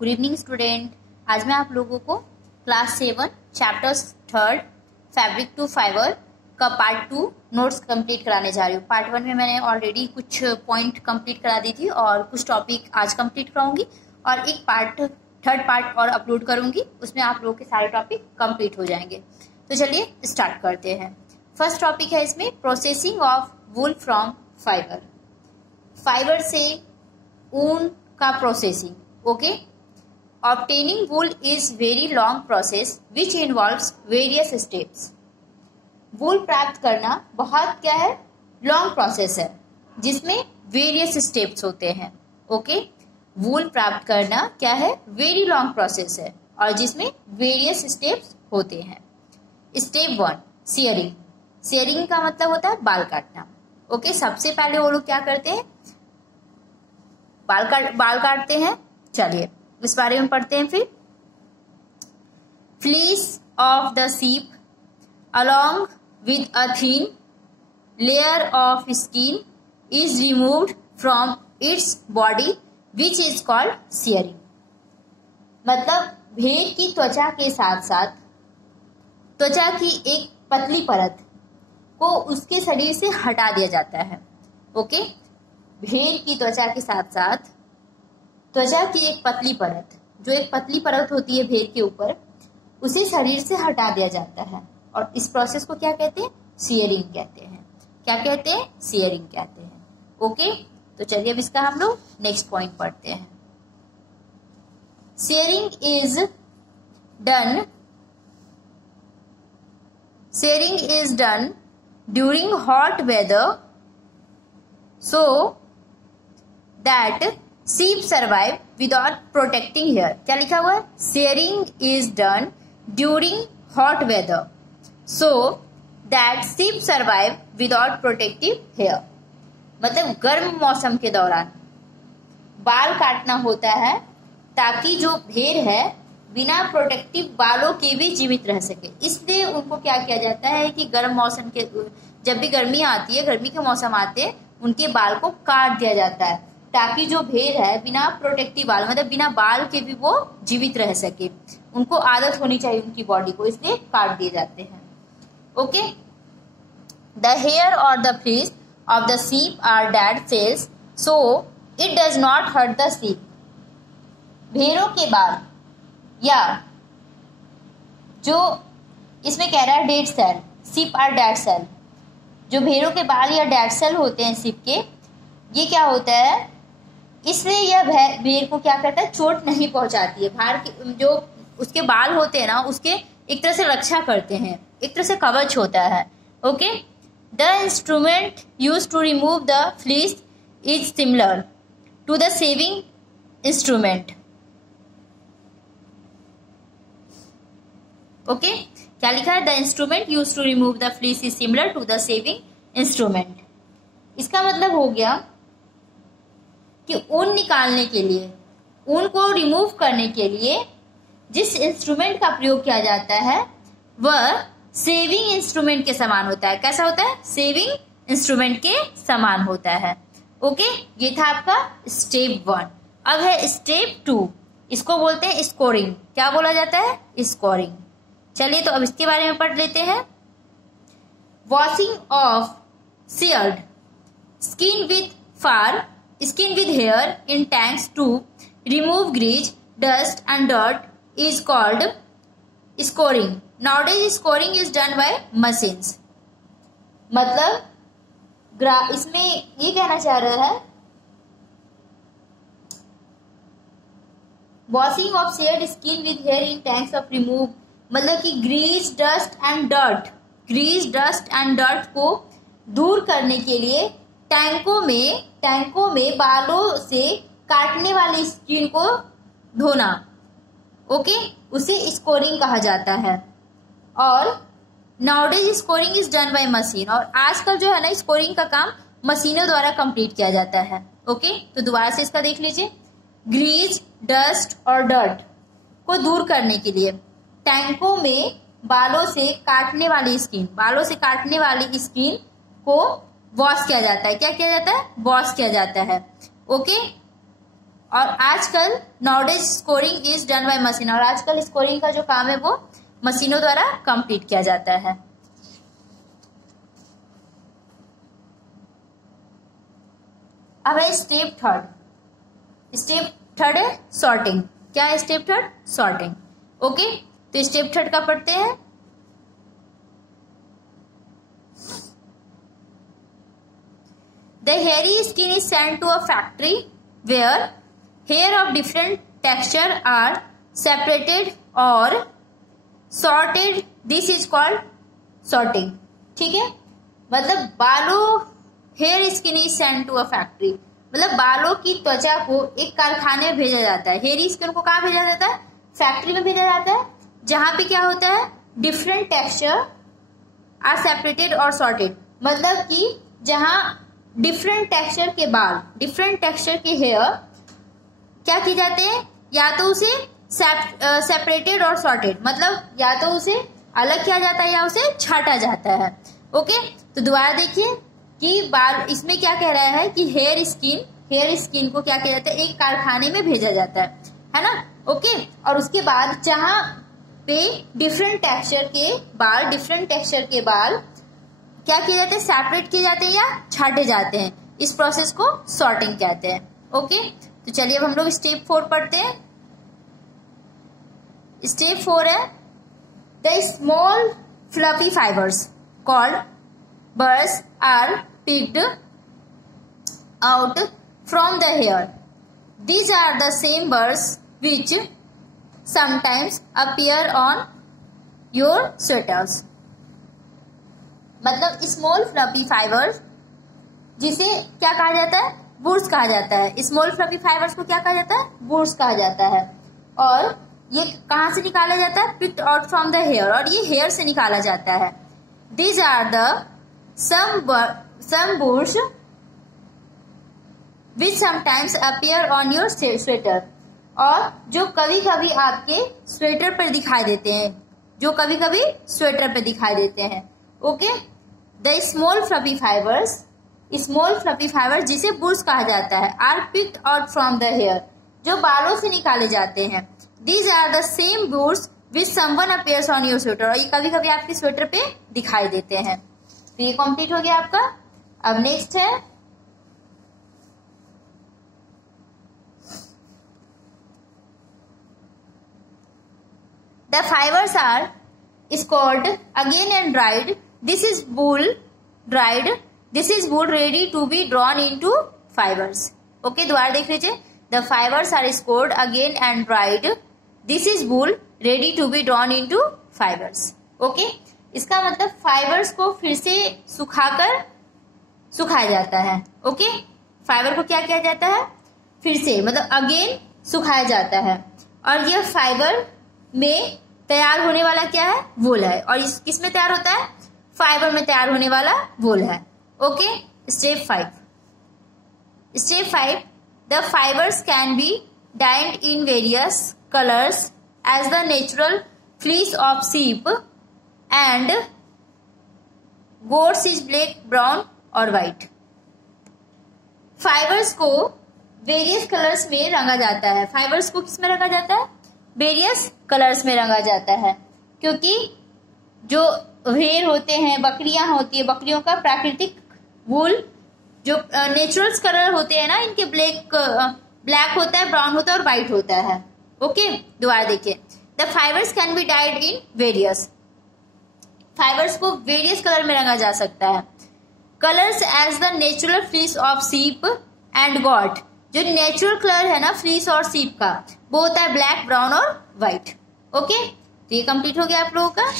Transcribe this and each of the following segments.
Good evening student. आज मैं आप लोगों को class 7 chapter 3 fabric to fibre का पार्ट 2 नोट्स कंप्लीट कराने जा रही हूँ। पार्ट 1 में मैंने ऑलरेडी कुछ पॉइंट कंप्लीट करा दी थी और कुछ टॉपिक आज कंप्लीट कराऊंगी और एक थर्ड पार्ट और अपलोड करूंगी, उसमें आप लोगों के सारे टॉपिक कंप्लीट हो जाएंगे। तो चलिए स्टार्ट करते हैं। फर्स्ट टॉपिक है इसमें processing of wool from fibre. Fibre से ऊन का processing. Okay, obtaining wool is very long process which involves various steps. Wool प्राप्त करना बहुत क्या है, लॉन्ग प्रोसेस है जिसमें वेरियस स्टेप्स होते हैं। ओके, वूल प्राप्त करना क्या है, वेरी लॉन्ग प्रोसेस है और जिसमें वेरियस स्टेप्स होते हैं। Step 1 shearing. सियरिंग का मतलब होता है बाल काटना। ओके, सबसे पहले वो लोग क्या करते हैं, बाल काटते हैं। चलिए इस बारे में पढ़ते हैं। फिर fleece of the sheep along with a thin layer of skin is removed from its body which is called shearing. मतलब भेड़ की त्वचा के साथ साथ त्वचा की एक पतली परत को उसके शरीर से हटा दिया जाता है। ओके, भेड़ की त्वचा के साथ साथ त्वचा की एक पतली परत, जो एक पतली परत होती है भेड़ के ऊपर, उसे शरीर से हटा दिया जाता है और इस प्रोसेस को क्या कहते हैं, सियरिंग कहते हैं। क्या कहते हैं, सियरिंग कहते हैं। ओके, तो चलिए अब इसका हम लोग नेक्स्ट पॉइंट पढ़ते हैं। Shearing is done during hot weather so that sheep survive without protecting hair। क्या लिखा हुआ है, shearing is done during hot weather so that sheep survive without protective hair। मतलब गर्म मौसम के दौरान बाल काटना होता है ताकि जो भेड़ है बिना प्रोटेक्टिव बालों के भी जीवित रह सके। इसलिए उनको क्या किया जाता है कि गर्म मौसम के, जब भी गर्मी आती है, गर्मी के मौसम आते हैं, उनके बाल को काट दिया जाता है ताकि जो भेड़ है बिना प्रोटेक्टिव बाल, मतलब बिना बाल के भी वो जीवित रह सके। उनको आदत होनी चाहिए उनकी बॉडी को, इसलिए काट दिए जाते हैं। ओके, द हेयर और the fleece of the sheep are dead cells so it does not hurt the sheep. भेड़ों के बाल या जो इसमें कह रहा है dead cell, sheep are dead cell, जो भेड़ों के बाल या डेड सेल होते हैं शीप के, ये क्या होता है, इसलिए यह भेड़ को क्या करता है, चोट नहीं पहुंचाती है। बाहर के जो उसके बाल होते हैं ना, उसके एक तरह से रक्षा करते हैं, एक तरह से कवच होता है। Okay, the instrument use to remove the fleece is similar to the shaving instrument. Okay, क्या लिखा है, the instrument use to remove the fleece is similar to the shaving instrument. इसका मतलब हो गया कि ऊन निकालने के लिए, ऊन को रिमूव करने के लिए जिस इंस्ट्रूमेंट का प्रयोग किया जाता है वह सेविंग इंस्ट्रूमेंट के समान होता है। कैसा होता है, सेविंग इंस्ट्रूमेंट के समान होता है। ओके, ये था आपका स्टेप 1। अब है स्टेप 2, इसको बोलते हैं स्कोरिंग। क्या बोला जाता है, स्कोरिंग। चलिए तो अब इसके बारे में पढ़ लेते हैं। Washing of seared skin with hair in tanks to remove grease, dust and dirt is called scoring. Nowadays scoring is done by machines। मतलब इसमें ये कहना चाह रहा है, washing of seared skin with hair in tanks of remove, मतलब कि Greece dust and dirt को दूर करने के लिए टैंकों में बालों से काटने वाली स्किन को धोना। ओके, उसे स्कोरिंग कहा जाता है। और nowadays scoring is done by machine, और आजकल जो है ना, स्कोरिंग का काम मशीनों द्वारा कंप्लीट किया जाता है। ओके, तो दोबारा से इसका देख लीजिए। ग्रीस, डस्ट और डर्ट को दूर करने के लिए टैंकों में बालों से काटने वाली स्किन को वॉश किया जाता है। क्या किया जाता है, वॉश किया जाता है। ओके, और आजकल nowadays scoring is done by machine, और आजकल स्कोरिंग का जो काम है वो मशीनों द्वारा कंप्लीट किया जाता है। अब है स्टेप थर्ड। स्टेप थर्ड है सॉर्टिंग। क्या है स्टेप थर्ड? सॉर्टिंग। ओके, तो स्टेप थर्ड का पढ़ते हैं। The hairy skin is sent to a factory where hair of different texture are separated or sorted. This is called sorting. ठीक है, मतलब बालों hair skin is sent to a factory, मतलब बालों की त्वचा को एक कारखाने में भेजा जाता है। हेयर स्किन को कहाँ भेजा जाता है? फैक्ट्री में भेजा जाता है, जहां पे क्या होता है? डिफरेंट टेक्सचर आर सेपरेटेड और सॉर्टेड, मतलब कि जहां डिफरेंट टेक्सचर के बाल, डिफरेंट टेक्सचर के हेयर क्या किए जाते हैं? या तो उसे सेपरेटेड और सॉर्टेड, मतलब या तो उसे अलग किया जाता है या उसे छाटा जाता है। ओके, तो दोबारा देखिए कि बाल, इसमें क्या कह रहा है कि हेयर स्किन को क्या किया जाता है? एक कारखाने में भेजा जाता है ना। ओके, और उसके बाद जहां पे डिफरेंट टेक्सचर के बाल क्या किए जाते हैं? सेपरेट किए जाते हैं या छाटे जाते हैं। इस प्रोसेस को सॉर्टिंग कहते हैं। ओके, तो चलिए अब हम लोग स्टेप 4 पढ़ते हैं। स्टेप 4 है the small fluffy fibres called birds are picked out from the hair. These are the same birds which sometimes appear on your sweaters. मतलब स्मॉल फ्लफी फाइबर्स, जिसे क्या कहा जाता है? बूर्स कहा जाता है। स्मॉल फ्लफी फाइबर्स को क्या कहा जाता है? बूर्स कहा जाता है। और ये कहां से निकाला जाता है? Picked out from the hair, और ये हेयर से निकाला जाता है। These are the same burrs which sometimes appear on your sweater, और जो कभी कभी आपके स्वेटर पर दिखाई देते हैं, okay. The small fluffy fibres जिसे बुर्स कहा जाता है, are picked out from the hair, जो बालों से निकाले जाते हैं। These are the same burrs which someone appears on your sweater, और ये कभी कभी आपके स्वेटर पे दिखाई देते हैं। तो ये कंप्लीट हो गया आपका। अब नेक्स्ट है the fibres are scored again and dried. This is wool dried. This is wool ready to be drawn into fibers. Okay, दोबारा देख लीजिए। The fibers are scored again and dried. This is wool ready to be drawn into fibers. Okay, इसका मतलब fibres को फिर से सुखाया जाता है। ओके, फाइबर को क्या किया जाता है? फिर से, मतलब अगेन सुखाया जाता है, और यह फाइबर में तैयार होने वाला क्या है? वूल है। और इस किस में तैयार होता है? फाइबर में तैयार होने वाला वूल है। Okay, step 5 the fibres can be dyed in various colours as the natural fleece of sheep and goats is black, brown और व्हाइट। फाइबर्स को वेरियस कलर्स में रंगा जाता है। फाइबर्स को किस में रंगा जाता है? वेरियस कलर्स में रंगा जाता है, क्योंकि जो हेयर होते हैं, बकरियां होती है, बकरियों का प्राकृतिक वूल जो नेचुरल कलर होते हैं ना, इनके ब्लैक होता है, ब्राउन होता है और व्हाइट होता है। ओके, दोबारा देखिए। The fibres can be dyed in various, fibres को वेरियस कलर में रंगा जा सकता है। Colours as the natural fleece of sheep and goat, जो नेचुरल कलर है ना फ्लीस और सीप का, वो होता है ब्लैक, ब्राउन और व्हाइट। ओके, तो ये कंप्लीट हो गया आप लोगों का।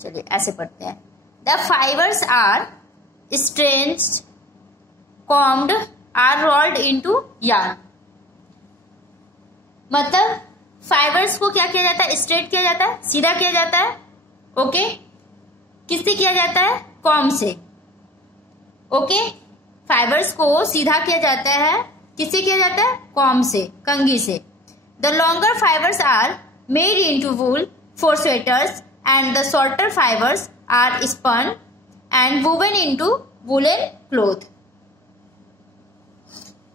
चलिए ऐसे पढ़ते हैं। The fibres are stretched, combed, are rolled into yarn. मतलब फाइबर्स को क्या किया जाता है? स्ट्रेट किया जाता है, सीधा किया जाता है। ओके, किससे किया जाता है? कॉम्ब से। ओके, फाइबर्स को सीधा किया जाता है किससे किया जाता है? कॉम्ब से, कंघी से। The longer fibres are made into wool for sweaters and the shorter fibres are spun and woven into woollen cloth.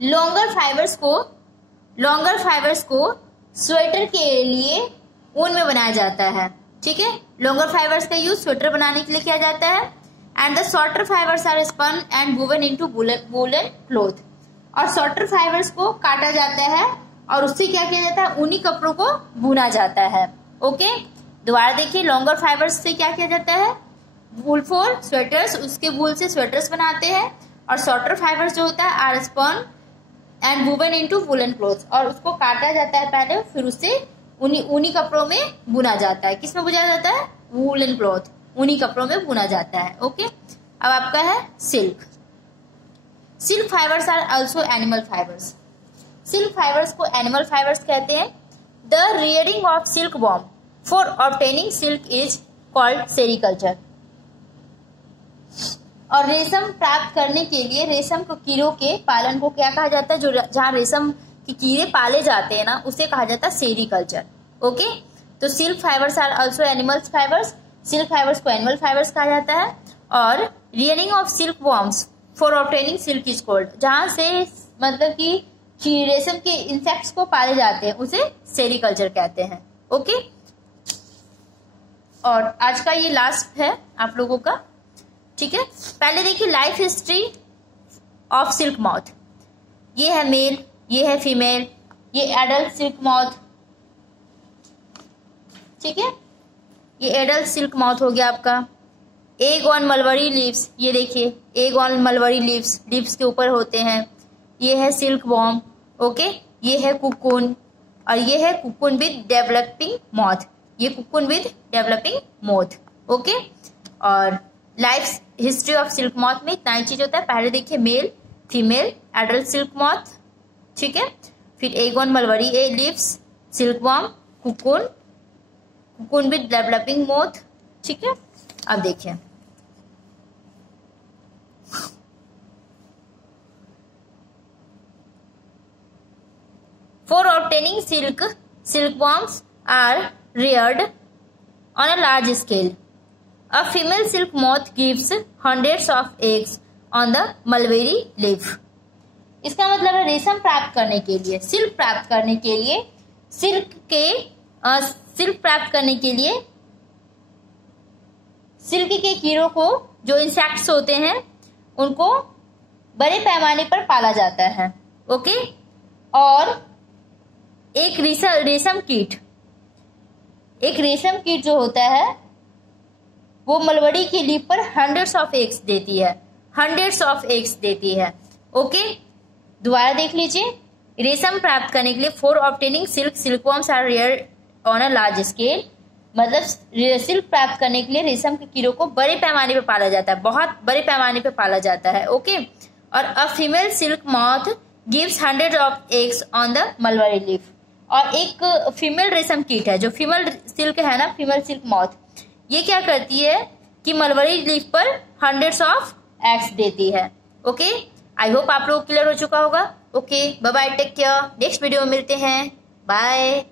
Longer fibres को स्वेटर के लिए ऊन में बनाया जाता है, ठीक है। लॉन्गर फाइबर्स का यूज स्वेटर बनाने के लिए किया जाता है। And the shorter fibres are spun and woven into woollen cloth. और शॉर्टर फाइबर्स को काटा जाता है और उससे क्या किया जाता है? ऊनी कपड़ों को बुना जाता है। ओके, दोबारा देखिए, लॉन्गर फाइबर्स से क्या किया जाता है? वूल फॉर स्वेटर्स, उसके वूल से स्वेटर्स बनाते हैं। और शॉर्टर फाइबर्स जो होता है are spun and woven into woollen cloth, और उसको काटा जाता है पहले, फिर उससे ऊनी कपड़ों में बुना जाता है। किसमें बुना जाता है? वूलन क्लॉथ, ऊनी कपड़ों में बुना जाता है। ओके, अब आपका है silk. Silk fibres are also animal fibres. Silk fibres को एनिमल फाइबर्स कहते हैं। The rearing of silk worm for obtaining silk is called sericulture. और रेशम प्राप्त करने के लिए रेशम के कीड़ों के पालन को क्या कहा जाता है? जो जहाँ रेशम के कीड़े पाले जाते हैं ना, उसे कहा जाता है सेरीकल्चर। ओके, तो silk fibres are also animals fibres. Silk fibres को एनिमल फाइबर्स कहा जाता है। और rearing of silk worms for obtaining silk is called, जहां से मतलब कि रेशम के इंसेक्ट्स को पाले जाते हैं, उसे सेरीकल्चर कहते हैं। ओके, और आज का ये लास्ट है आप लोगों का, ठीक है। पहले देखिए life history of silk moth. ये है मेल, ये है फीमेल, ये एडल्ट सिल्क मॉथ, ठीक है। ये एडल्ट सिल्क मॉथ हो गया आपका। एग ऑन मलबरी लीव्स, ये देखिए एग ऑन मलबरी लीव्स के ऊपर होते हैं। ये है सिल्क वॉर्म। ओके, ये है कुकुन, और ये है कुकुन विद डेवलपिंग मॉथ। ये cocoon with developing moth. Okay, और life history of silk moth में इतना ही चीज होता है। पहले देखिए male, female, adult silk moth, ठीक है। फिर egg on mulberry leaves, silkworm, cocoon with developing moth, ठीक है। अब देखिए For obtaining silkworms are reared on a large scale. A female silk moth gives hundreds of eggs on the mulberry leaf. इसका मतलब है रेशम प्राप्त करने के लिए, सिल्क प्राप्त करने के लिए, सिल्क के कीड़ों को, जो इंसेक्ट्स होते हैं, उनको बड़े पैमाने पर पाला जाता है। ओके, और एक रेशम कीट जो होता है वो मलबरी की लीफ पर हंड्रेड्स ऑफ एग्स देती है। ओके, दोबारा देख लीजिए, रेशम प्राप्त करने के लिए for obtaining silkworms are reared on a large scale, मतलब सिल्क प्राप्त करने के लिए रेशम के कीड़ों को बड़े पैमाने पर पाला जाता है, बहुत बड़े पैमाने पर पाला जाता है। ओके, और a female silk moth gives hundred of eggs on the mulberry leaf. और एक फीमेल रेशम कीट है, जो फीमेल सिल्क है ना, फीमेल सिल्क मॉथ, ये क्या करती है कि मलबरी लीफ पर हंड्रेड्स ऑफ एग्स देती है। ओके, आई होप आप लोग क्लियर हो चुका होगा। Okay, bye bye, take care, next video में मिलते हैं, बाय।